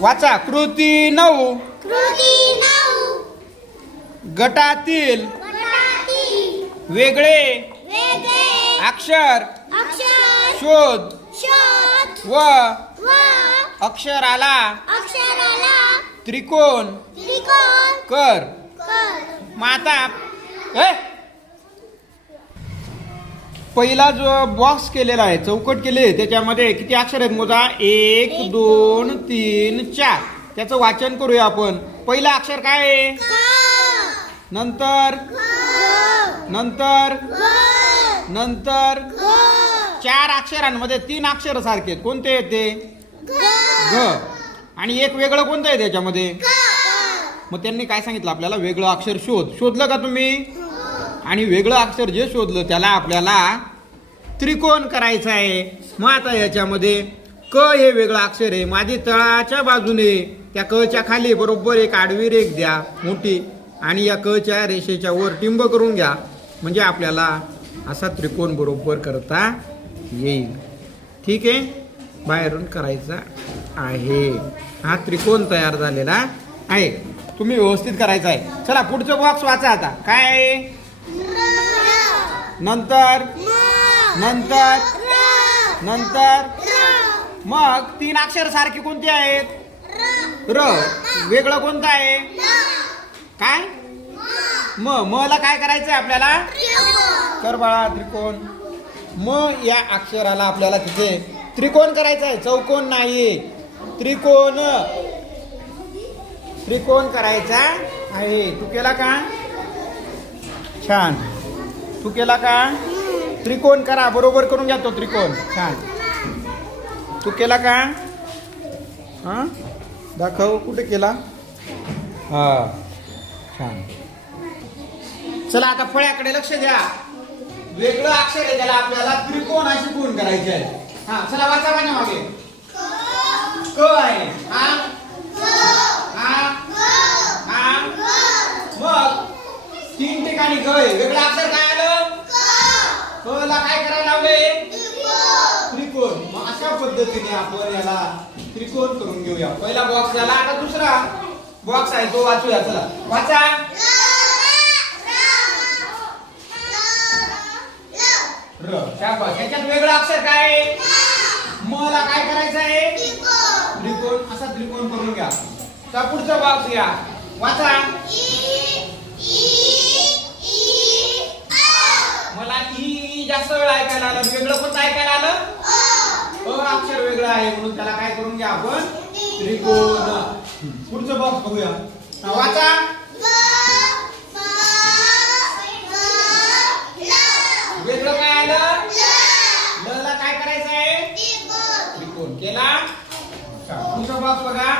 वाचा कृती 9. कृती 9. गटातील गटातील वेगळे वेगळे अक्षर अक्षर शोध शोध व व अक्षराला अक्षराला त्रिकोण त्रिकोण कर. कर. मग आता पहिला जो बॉक्स केलेला आहे, चौकट केले, त्याच्यामध्ये किती अक्षर आहेत मोजा? 1 2 3 4. त्याचं वाचन करूया आपण. पहिलं अक्षर काय आहे? क नंतर ख नंतर ग नंतर ग 4 अक्षरांमध्ये 3 अक्षर सारखे आहेत. कोणते आहेत ते? ग घ. आणि एक वेगळं कोणतं आहे त्याच्यामध्ये? क. मग त्यांनी काय सांगितलं आपल्याला? वेगळं अक्षर शोधलं का तुम्ही? आणि वेगळं अक्षर जे शोधलं त्याला आपल्याला त्रिकोण करायचं आहे. मग आता याच्यामध्ये क हे वेगळं अक्षर आहे. माझी तळाच्या बाजूने त्या क च्या खाली बरोबर एक आडवी रेख द्या मोठी, आणि या क च्या रेषेच्या वर टिंब करून घ्या. म्हणजे आपल्याला असा त्रिकोण बरोबर करता येईल. ठीक आहे, बाहेरून करायचा आहे. हा त्रिकोण तयार झालेला आहे. तुम्ही व्यवस्थित करायचा आहे. चला पुढचं बॉक्स वाचा आता. काय आहे? नंतर नंतर नंतर मग 3 अक्षर सारखी कोणती आहेत? र. वेगळं कोणतं आहे? काय? म ला काय करायचंय आपल्याला? कर बाळा त्रिकोण. मग या अक्षराला आपल्याला तिथे त्रिकोण करायचा आहे, चौकोन नाही. त्रिकोण त्रिकोण करायचा आहे. तू केला का? छान. तू केला का? त्रिकोण करा, बरोबर करून घ्या तो त्रिकोण. छान. तू केला का? हा, दाखव कुठे केला. हा, छान. चला आता फळ्याकडे लक्ष द्या. वेगळं अक्षर आहे, त्याला आपल्याला त्रिकोण अशी गुण करायचे आहे. हा, चला वाचा माझ्या मागे. क आहे. हा हा हा. मग 3 ठिकाणी ग आहे. वेगळं अक्षर काय आलं? क ला काय करायला लावले? त्रिकोण. मग अशा पद्धतीने आपण याला त्रिकोण करून घेऊया. पहिला बॉक्स झाला. आता दुसरा बॉक्स आहे तो वाचूया. चला वाचा. र. शाबास. याच्यात वेगळं अक्षर काय आहे? म ला काय करायचं आहे? त्रिकोण. असा त्रिकोण करून घ्या. तर पुढचा बॉक्स घ्या, वाचा. मला ई जास्त वेळ ऐकायला आलं. वेगळं कोणतं ऐकायला आलं? अक्षर वेगळं आहे म्हणून त्याला काय करून घ्या आपण? त्रिकोण. पुढचं बॉक्स बघूया. वाचा. वेगळं काय आलं? ल ला काय करायचं आहे? त्रिकोण केला. पुढचा बॉक्स बघा.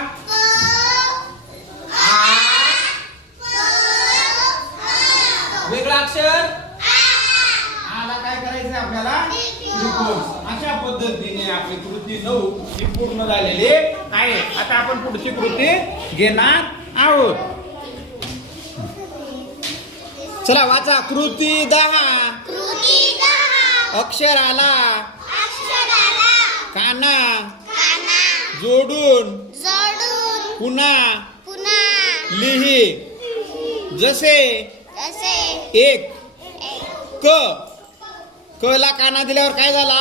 वेगळं अक्षर आला काय करायचं आपल्याला? त्रिकोण. अशा पद्धतीने आपली कृती 9 ही पूर्ण झालेली आहे. आता आपण पुढची कृती घेणार आहोत. चला वाचा. कृती 10. कृती 10. अक्षराला काना जोडून जोडून पुन्हा लिही. जसे एक क ला काना दिल्यावर काय झाला?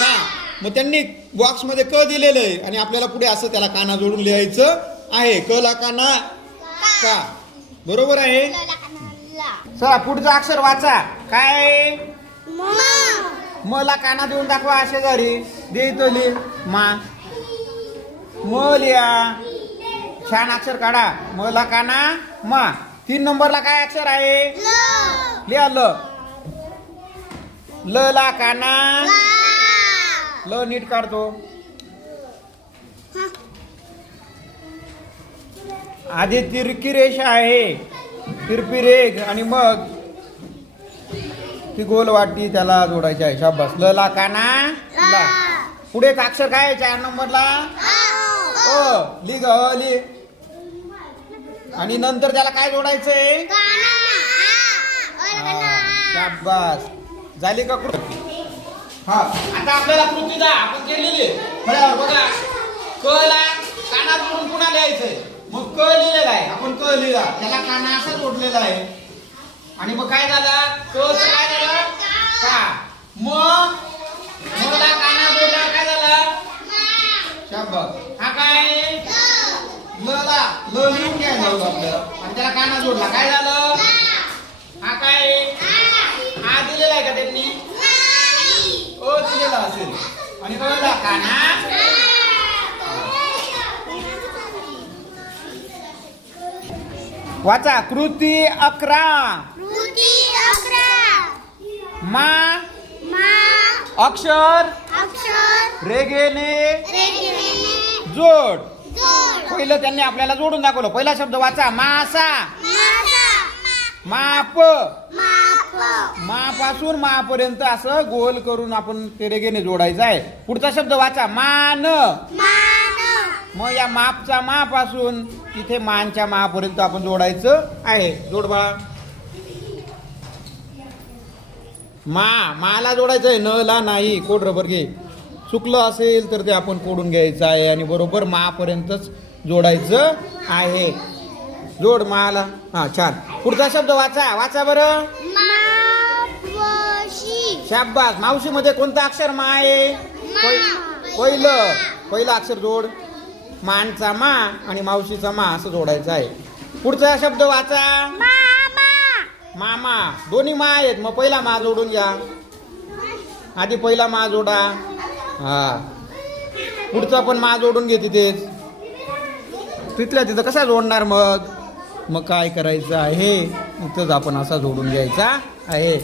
का. मग त्यांनी बॉक्स मध्ये क दिलेलं आहे आणि आपल्याला पुढे असं त्याला काना जोडून लिहायचं आहे. क ला काना का. बरोबर आहे. चला पुढचं अक्षर वाचा. काय? म ला काना देऊन दाखवा. शेजारी दे इथं लिह. मा. म लिहा. छान अक्षर काढा. म ला काना मा. 3 नंबरला काय अक्षर आहे? लिहा ल. ल ला काना ल नीट काढतो. आधी तिरकी रेषा आहे, तिरपी रेघ, आणि मग ती गोल वाटी त्याला जोडायची आहे. शाबास. ल ला काना ला. पुढे एक अक्षर काय आहे 4 नंबरला? अ. लिह ग. लिह. आणि नंतर त्याला काय जोडायचंय? शाबास. झाली का कृती? हा. आता आपल्याला कृती 10 आपण केलेली फळ्यावर बघा. क ला काना काना जोडून पुन्हा लिहायचंय. मग क लिहिलेला आहे, आपण क लिहिला, त्याला काना असा जोडलेला आहे. आणि मग काय झालं, क काय झालं, का. मग मला काना जोडला, काय झालं, शब्द. हा काय ल ला, ल लिहून घ्यायला लावलं आपलं आणि त्याला काना जोडला, काय झालं. हा काय हा दिलेला आहे का त्यांनी, दिलेला असेल आणि कळला काना. वाचा कृती 11. कृती 11. मा मा अक्षर अक्षर रेगेने रेगेने जोड. जोड. पहिलं त्यांनी आपल्याला जोडून दाखवलं. पहिला शब्द वाचा मासा. मासा माप. माप मापासून मापर्यंत असं गोल करून आपण ते रेगेने जोडायचं आहे. पुढचा शब्द वाचा मान. मान मग या मापचा मापासून तिथे मानच्या मापर्यंत आपण जोडायचं आहे. जोड बाळा. माला जोडायचं आहे, न ला नाही. कोड रबर घे. चुकलं असेल तर ते आपण कोडून घ्यायचं आहे आणि बरोबर मापर्यंतच जोडायचं आहे. जोड माला. हा छान. पुढचा शब्द वाचा. वाचा बरं. मावशी. शाबास. मावशी मध्ये कोणतं अक्षर मा आहे, पहिलं अक्षर जोड. मानचा मा आणि मावशीचा मा असं जोडायचं आहे. पुढचा शब्द वाचा. मामा. मामा. दोन्ही मा आहेत, मग पहिला मा जोडून घ्या. आधी पहिला मा जोडा. हा पुढचा पण मा जोडून घे तिथेच. तिथल्या तिथं कसा जोडणार मग काय करायचं आहे, इथंच आपण असा जोडून घ्यायचा आहे.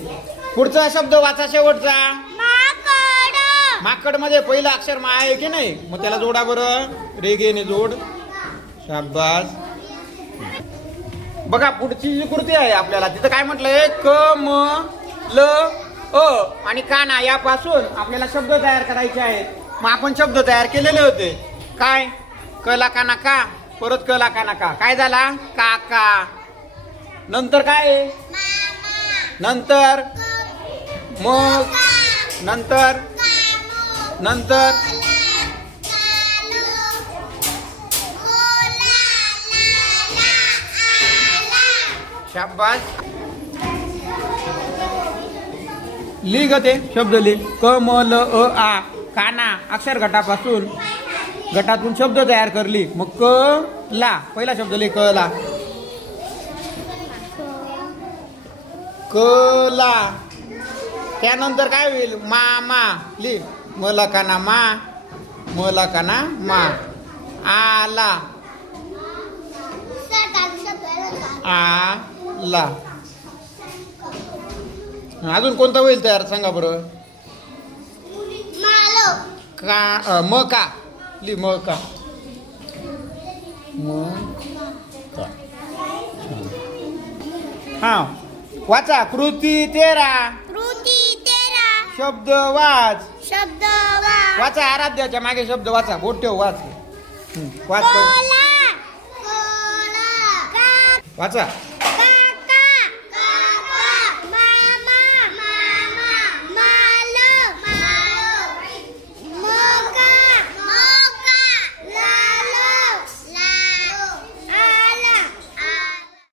पुढचा शब्द वाचा शेवटचा. माकड. माकड मध्ये पहिलं अक्षर मा आहे की नाही, मग त्याला जोडा बरं. रेगेने जोड. शाबास. बघा पुढची जी कृती आहे आपल्याला, तिथं काय म्हटलंय, क म ल अ आणि काना यापासून आपल्याला शब्द तयार करायचे आहेत. मग आपण शब्द तयार केलेले होते. काय, कला काना का, परत कला काना का, काय झाला, काका. नंतर काय, नंतर मग, नंतर नंतर शाबास. लिह ग ते शब्द लिह. क म ल अ आ काना अक्षर गटातून शब्द तयार करली. मग क ला पहिला शब्द लिह. क ला. क ला. त्यानंतर काय होईल, मामा लिह. मला काना मा, मला काना मा. आला. आला. अजून कोणता होईल तयार सांगा बरं. का म का लिह. म का. म का. हा वाचा कृती 13. कृती 13. शब्द वाच. शब्द वाचा. आराध्याच्या मागे शब्द वाचा. बोट ठेव. वाच. वाच. कोला. कोला. वाचा.